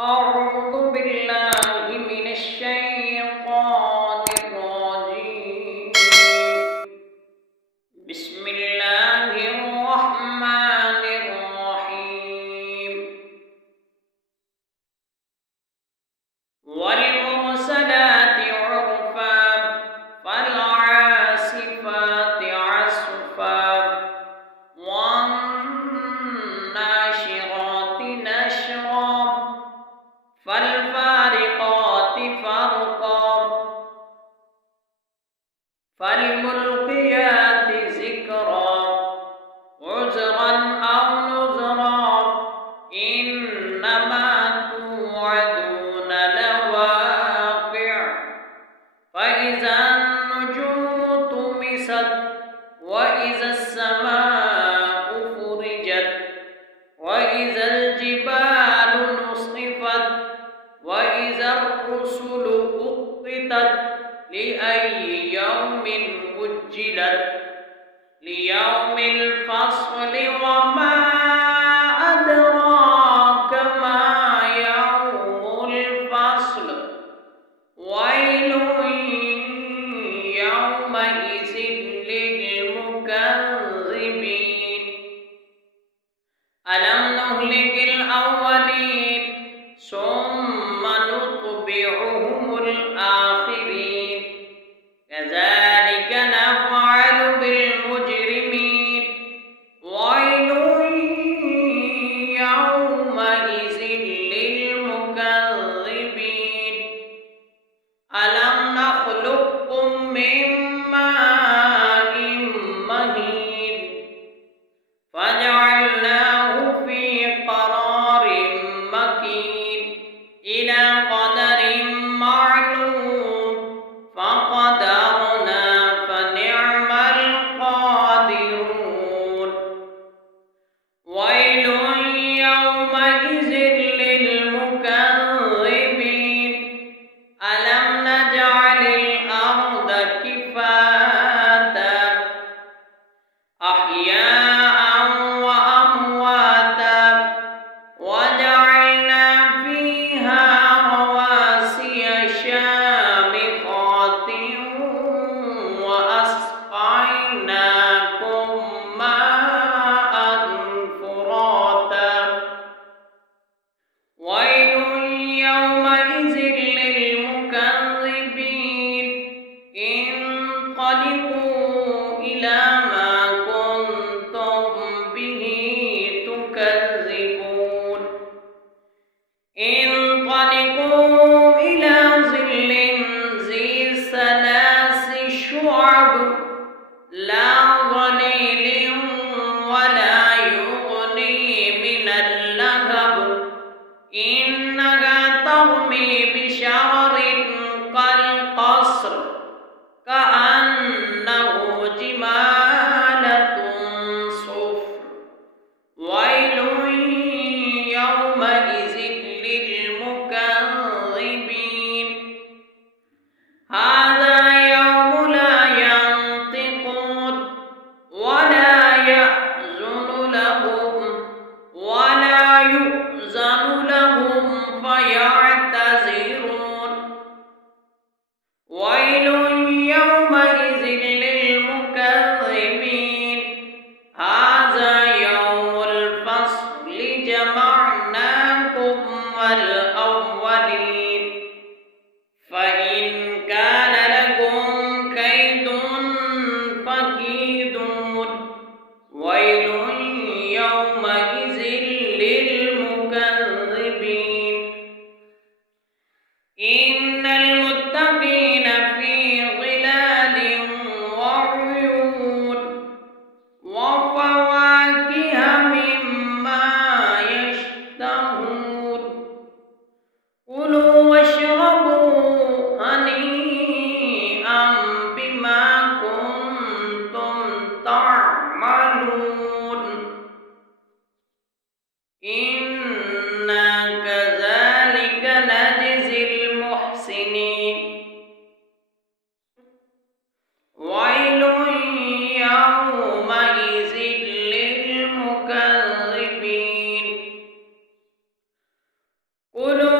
أعوذ بالله من الشيطان الرجيم. بسم الله الرحمن الرحيم. والمرسلات عرفا فالعاصفات عصفا والناشرات نشرا فالفارقات فرقا فالملقيات ذكرا عذرا أو نذرا إنما توعدون لواقع فإذا النجوم طمست وإذا السماء فرجت وإذا الجبال نصفت وإذا الرسل أقتت لأي يوم أجلت ليوم الفصل وما أدراك ما يوم الفصل ويل يومئذ للمكذبين ألم نهلك الأولين ثم نتبعهم الآخرين كذلك نفعل بالمجرمين ويل يومئذ للمكذبين ألم نخلقكم من ماء مهين فجعلناه في قرار مكين إلى قدر معلوم فقدرنا فنعم القادرون ويل يومئذ للمكذبين ألم نجعل الأرض كفاتا أحياء وأمواتا وجعلنا فيها رواسي شامخات وأسقيناكم ماء فراتا ويل يومئذ للمكذبين انقلبوا إلى ما كنتم به تكذبون انطلقوا إلى ظل ذي ثلاث شعب لا ظليل ولا يغني من اللهب إنها ترمي بشرر كالقصر كأنه جمالة صفر ويل يومئذ للمكذبين هذا يوم لا ينطقون ولا يؤذن لهم كلوا